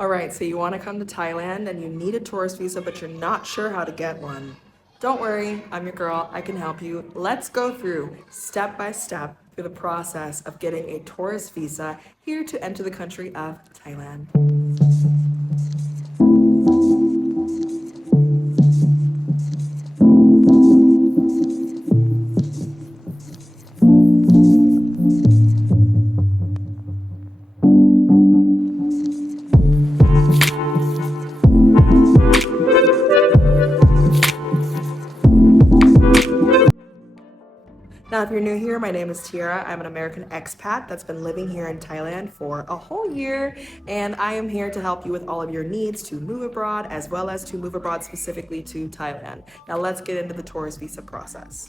All right, so you want to come to Thailand and you need a tourist visa, but you're not sure how to get one. Don't worry, I'm your girl. I can help you. Let's go through step by step through the process of getting a tourist visa here to enter the country of Thailand. Now, if you're new here, my name is Tiara. I'm an American expat that's been living here in Thailand for a whole year, and I am here to help you with all of your needs to move abroad, as well as to move abroad specifically to Thailand. Now, let's get into the tourist visa process.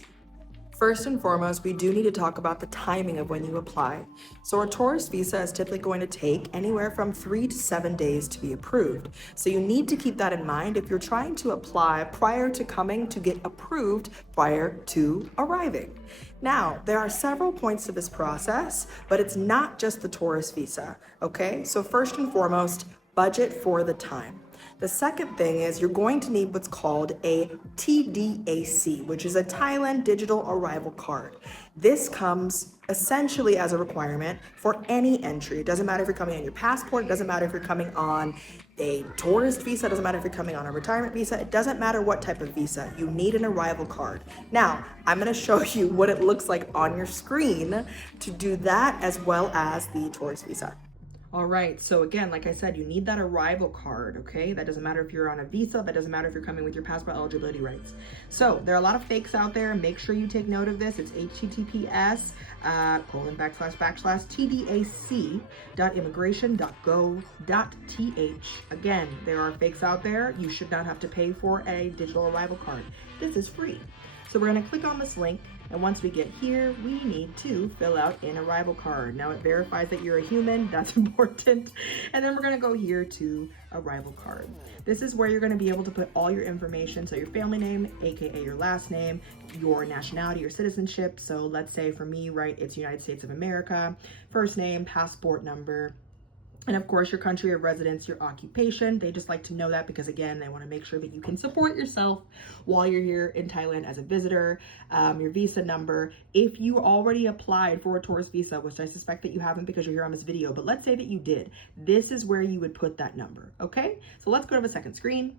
First and foremost, we do need to talk about the timing of when you apply. So a tourist visa is typically going to take anywhere from 3 to 7 days to be approved. So you need to keep that in mind if you're trying to apply prior to coming to get approved prior to arriving. Now, there are several points to this process, but it's not just the tourist visa, okay? So first and foremost, budget for the time. The second thing is you're going to need what's called a TDAC, which is a Thailand Digital Arrival Card. This comes essentially as a requirement for any entry. It doesn't matter if you're coming on your passport, it doesn't matter if you're coming on a tourist visa, it doesn't matter if you're coming on a retirement visa, it doesn't matter what type of visa, you need an arrival card. Now, I'm gonna show you what it looks like on your screen to do that as well as the tourist visa. All right, so again, like I said, you need that arrival card, okay? That doesn't matter if you're on a visa, that doesn't matter if you're coming with your passport eligibility rights. So there are a lot of fakes out there. Make sure you take note of this. It's https tdac.immigration.gov.th. Again, there are fakes out there. You should not have to pay for a digital arrival card. This is free. So we're gonna click on this link, and once we get here, we need to fill out an arrival card. Now it verifies that you're a human, that's important. And then we're gonna go here to arrival card. This is where you're gonna be able to put all your information. So your family name, AKA your last name, your nationality, your citizenship. So let's say for me, right, it's United States of America, first name, passport number, and of course, your country of residence, your occupation. They just like to know that because, again, they want to make sure that you can support yourself while you're here in Thailand as a visitor. Your visa number. If you already applied for a tourist visa, which I suspect that you haven't because you're here on this video, but let's say that you did, this is where you would put that number, okay? So let's go to the second screen.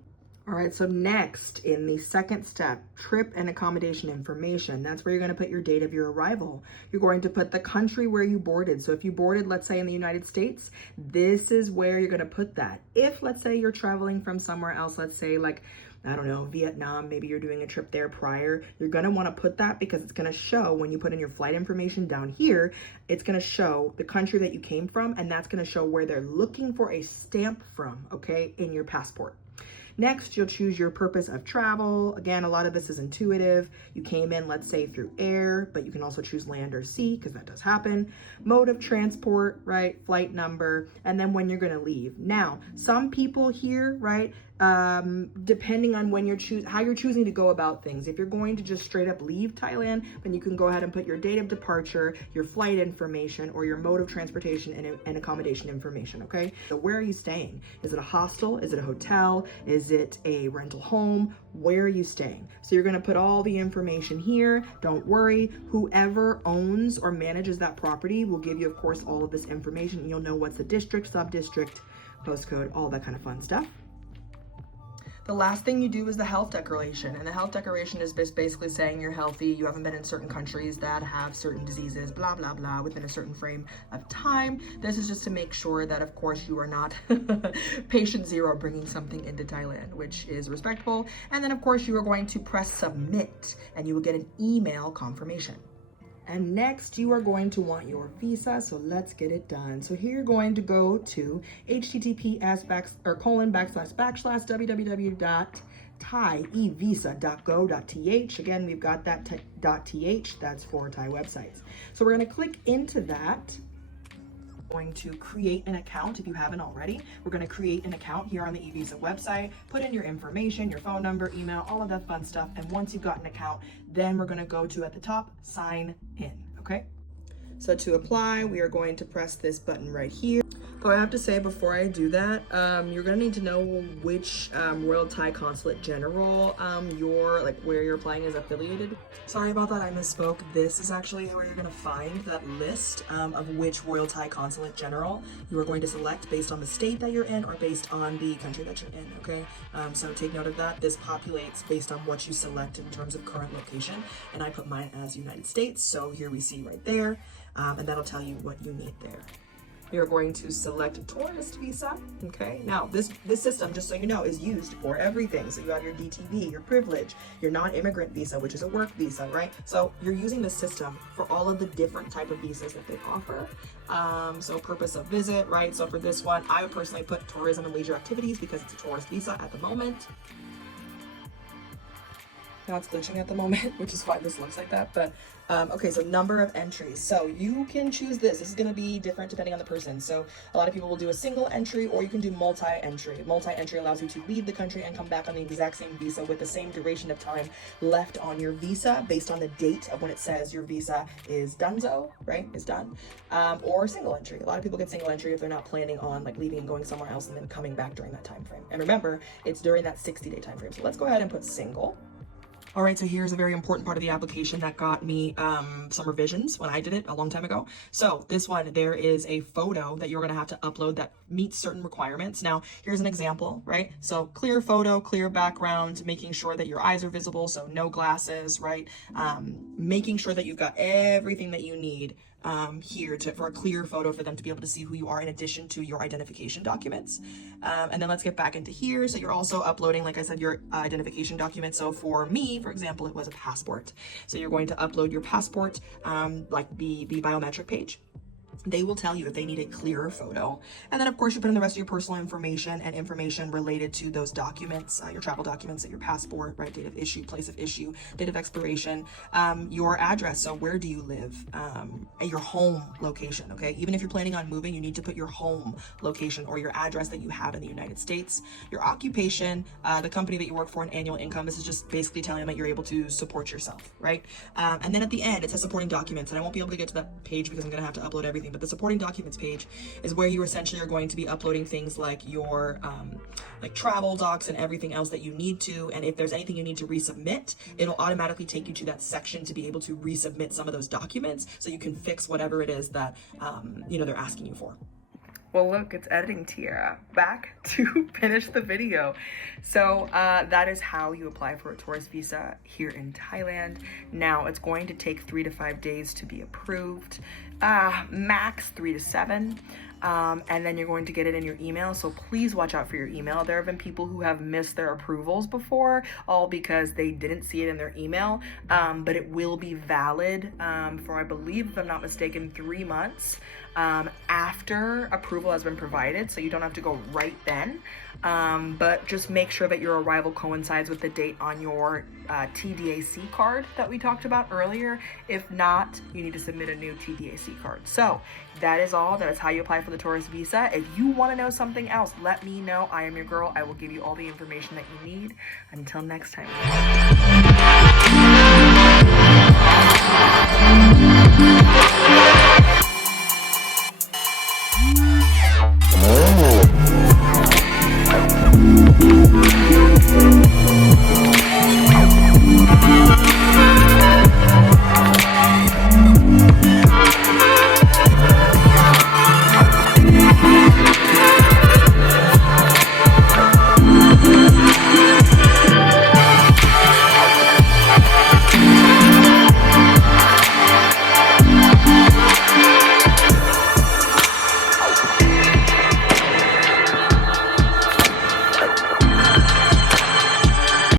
All right, so next in the second step, trip and accommodation information. That's where you're going to put your date of your arrival. You're going to put the country where you boarded. So if you boarded, let's say in the United States, this is where you're going to put that. If let's say you're traveling from somewhere else, let's say like, I don't know, Vietnam, maybe you're doing a trip there prior, you're going to want to put that because it's going to show when you put in your flight information down here, it's going to show the country that you came from, and that's going to show where they're looking for a stamp from, okay, in your passport. Next, you'll choose your purpose of travel. Again, a lot of this is intuitive. You came in, let's say, through air, but you can also choose land or sea because that does happen. Mode of transport, right? Flight number, and then when you're going to leave. Now, some people here, right? Depending on when how you're choosing to go about things. If you're going to just straight up leave Thailand, then you can go ahead and put your date of departure, your flight information, or your mode of transportation and accommodation information, okay? So where are you staying? Is it a hostel? Is it a hotel? Is it a rental home? Where are you staying? So you're gonna put all the information here. Don't worry, whoever owns or manages that property will give you, of course, all of this information. You'll know what's the district, sub-district, postcode, all that kind of fun stuff. The last thing you do is the health declaration. And the health declaration is basically saying you're healthy, you haven't been in certain countries that have certain diseases, blah, blah, blah, within a certain frame of time. This is just to make sure that, of course, you are not patient zero bringing something into Thailand, which is respectful. And then, of course, you are going to press submit and you will get an email confirmation. And next you are going to want your visa. So let's get it done. So here you're going to go to https://www.thaivisa.go.th. Again, we've got that .th, that's for Thai websites. So we're going to click into that. Going to create an account if you haven't already. We're going to create an account here on the eVisa website, put in your information, your phone number, email, all of that fun stuff. And once you've got an account, then we're going to go to at the top, sign in, okay? So to apply, we are going to press this button right here. Though I have to say before I do that, you're gonna need to know which Royal Thai Consulate General where you're applying is affiliated. Sorry about that, I misspoke. This is actually where you're gonna find that list of which Royal Thai Consulate General you are going to select based on the state that you're in or based on the country that you're in, okay? So take note of that. This populates based on what you select in terms of current location, and I put mine as United States, so here we see right there, and that'll tell you what you need there. You're going to select a tourist visa, okay? Now, this system, just so you know, is used for everything. So you have your DTV, your privilege, your non-immigrant visa, which is a work visa, right? So you're using this system for all of the different type of visas that they offer. So purpose of visit, right? So for this one, I would personally put tourism and leisure activities because it's a tourist visa at the moment. Now it's glitching at the moment, which is why this looks like that. But okay, so number of entries. So you can choose this. This is going to be different depending on the person. So a lot of people will do a single entry, or you can do multi-entry. Multi-entry allows you to leave the country and come back on the exact same visa with the same duration of time left on your visa based on the date of when it says your visa is donezo, right? Is done. Or single entry. A lot of people get single entry if they're not planning on like leaving and going somewhere else and then coming back during that time frame. And remember, it's during that 60-day time frame. So let's go ahead and put single. All right, so here's a very important part of the application that got me some revisions when I did it a long time ago. So this one, there is a photo that you're gonna have to upload that meets certain requirements. Now, here's an example, right? So clear photo, clear background, making sure that your eyes are visible, so no glasses, right? Making sure that you've got everything that you need here for a clear photo for them to be able to see who you are in addition to your identification documents. And then let's get back into here. So you're also uploading, like I said, your identification documents. So for me, for example, it was a passport. So you're going to upload your passport, like the biometric page. They will tell you if they need a clearer photo. And then of course you put in the rest of your personal information and information related to those documents, your travel documents, your passport, right? Date of issue, place of issue, date of expiration, your address. So where do you live? Your home location, okay? Even if you're planning on moving, you need to put your home location or your address that you have in the United States, your occupation, the company that you work for, and annual income. This is just basically telling them that you're able to support yourself, right? And then at the end, it says supporting documents, and I won't be able to get to that page because I'm gonna have to upload everything. But the supporting documents page is where you essentially are going to be uploading things like your like travel docs and everything else that you need to. And if there's anything you need to resubmit, it'll automatically take you to that section to be able to resubmit some of those documents so you can fix whatever it is that they're asking you for. Well, look, it's editing Tiara back to finish the video. So that is how you apply for a tourist visa here in Thailand. Now, it's going to take 3 to 5 days to be approved, max 3 to 7. And then you're going to get it in your email. So please watch out for your email. There have been people who have missed their approvals before, all because they didn't see it in their email. But it will be valid for, I believe, if I'm not mistaken, 3 months after approval has been provided. So you don't have to go right then. But just make sure that your arrival coincides with the date on your TDAC card that we talked about earlier. If not, you need to submit a new TDAC card. So that is all. That is how you apply for the tourist visa. If you want to know something else, let me know. I am your girl. I will give you all the information that you need. Until next time.